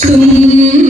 തുമ്പമല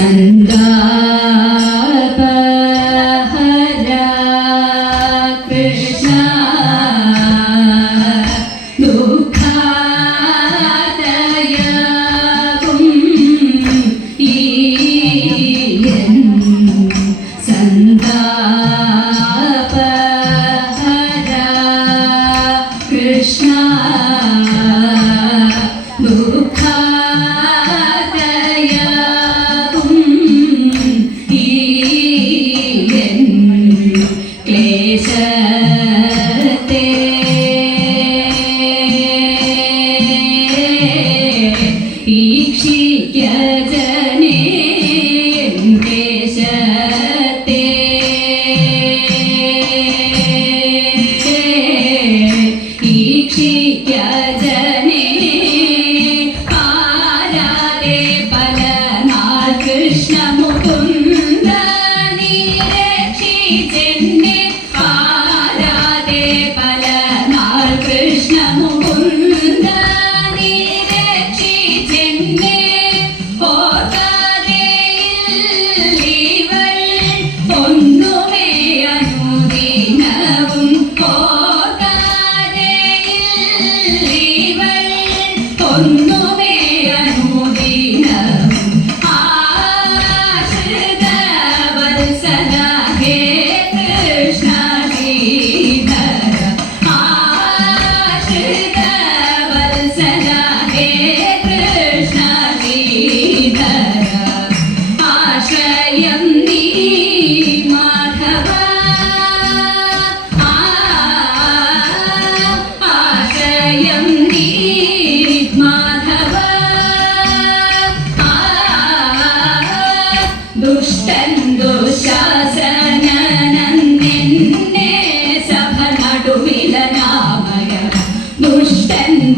സന്താപഹര ഈക്ഷിക്ക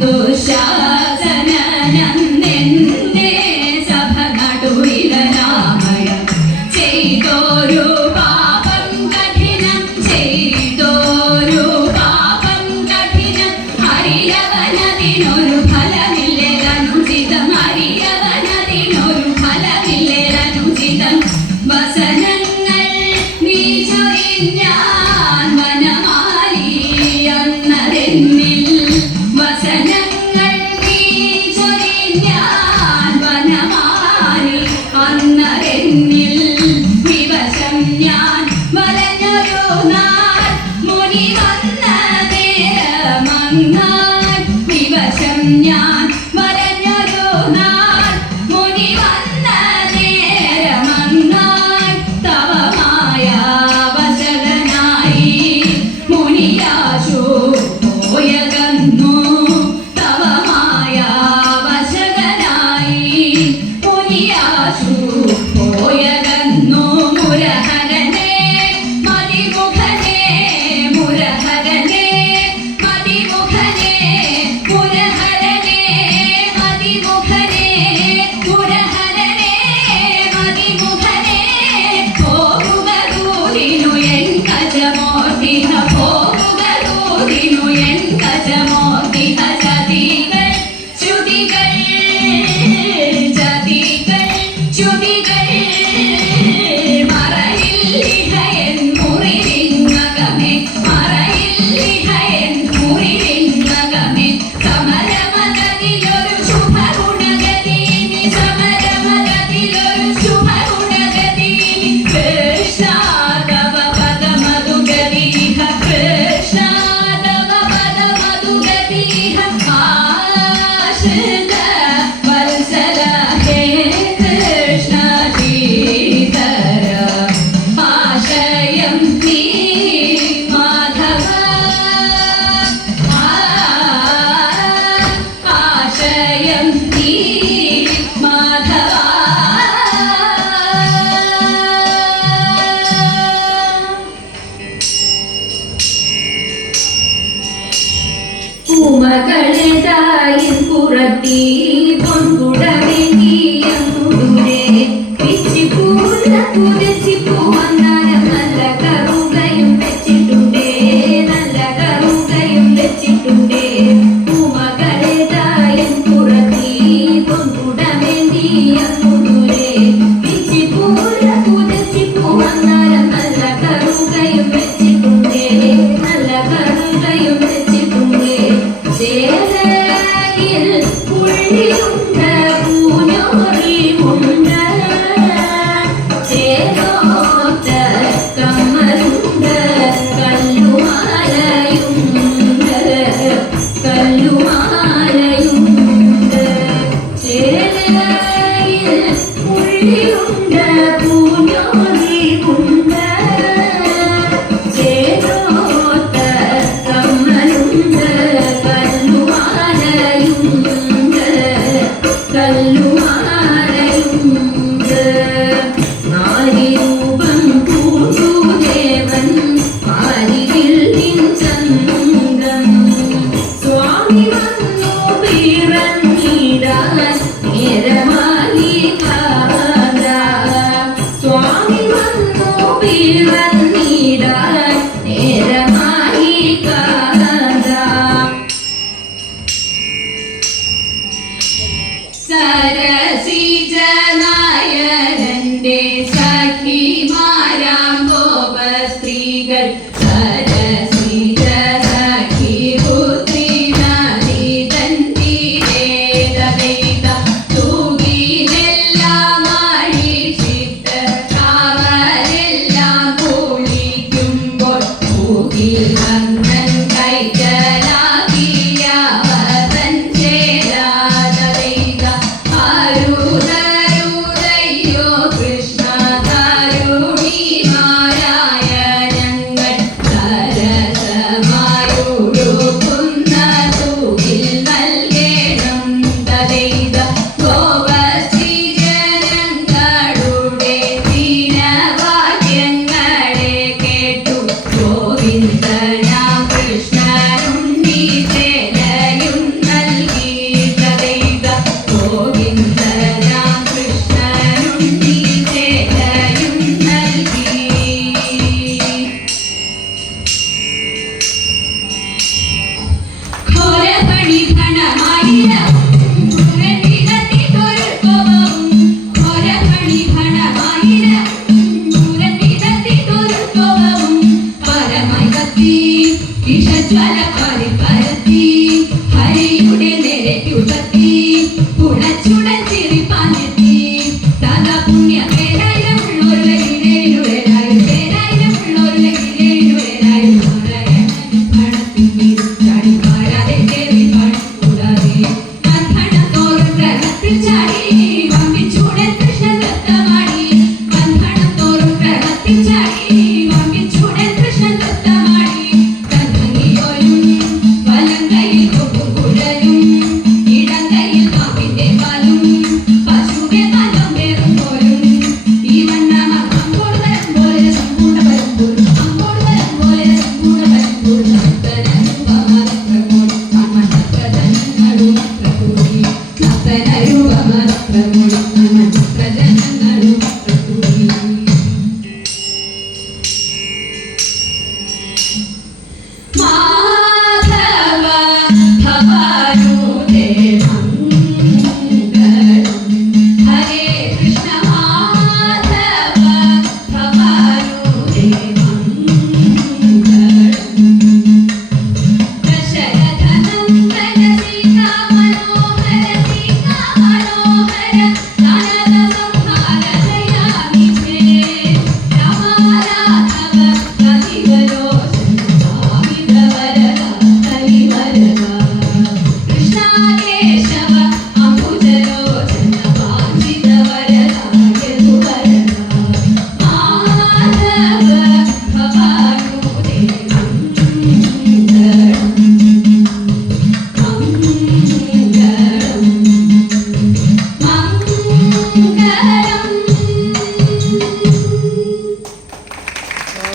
不想 Malenya Yuna Nadi